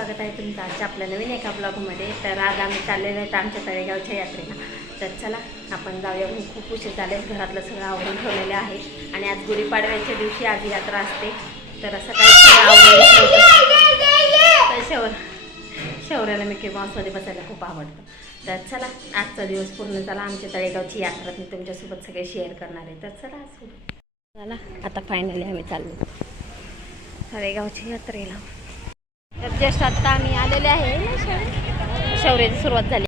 स्वागत आहे तुमचं आजच्या आपल्या नवीन एका ब्लॉगमध्ये. तर आज आम्ही चाललेलो आहेत आमच्या तळेगावच्या यात्रेला. तर चला आपण जाऊया. खूप उशीर झाले, घरातलं सगळं आवरून ठेवलेलं आहे आणि आज गुढीपाडव्याच्या दिवशी आज यात्रा असते. तर असं काही शौर्याला मिकी माऊसमध्ये बसायला खूप आवडतं. तर चला आजचा दिवस पूर्ण चला आमच्या तळेगावची यात्रा मी तुमच्यासोबत सगळे शेअर करणार आहे. तर चला चला आता फायनली आम्ही चाललो तळेगावच्या यात्रेला. तर जस्ट आत्ता आम्ही आलेले आहे. शौर्याची सुरुवात झाली.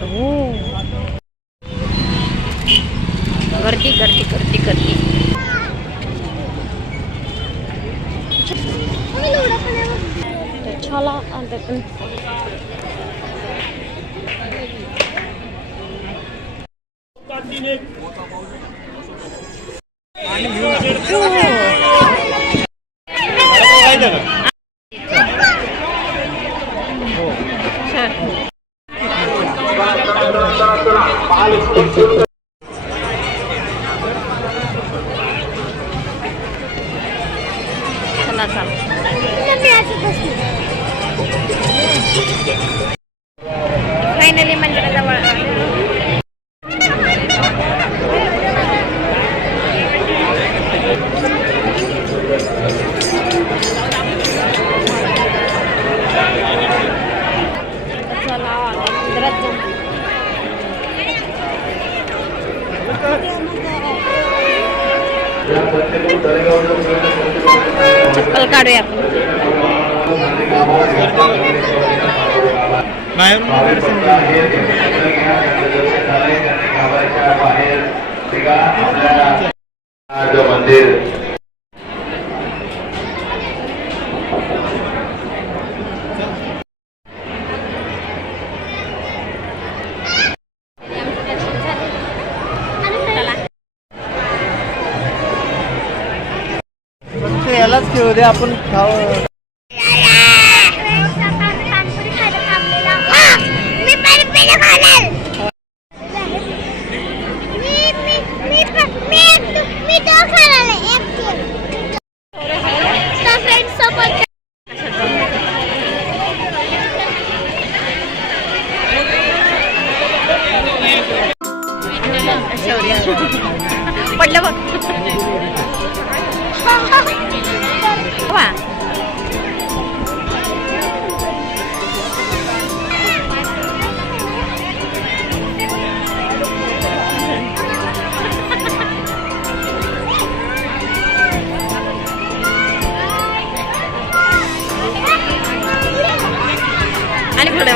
हो गर्दी गर्दी गर्दी गर्दी. चला फायनली मंदिराजवळ चप्पल काढूया आपण. मंदिर यालाच घेऊ दे आपण खावं. पडलं बघ. वा आणि पुढे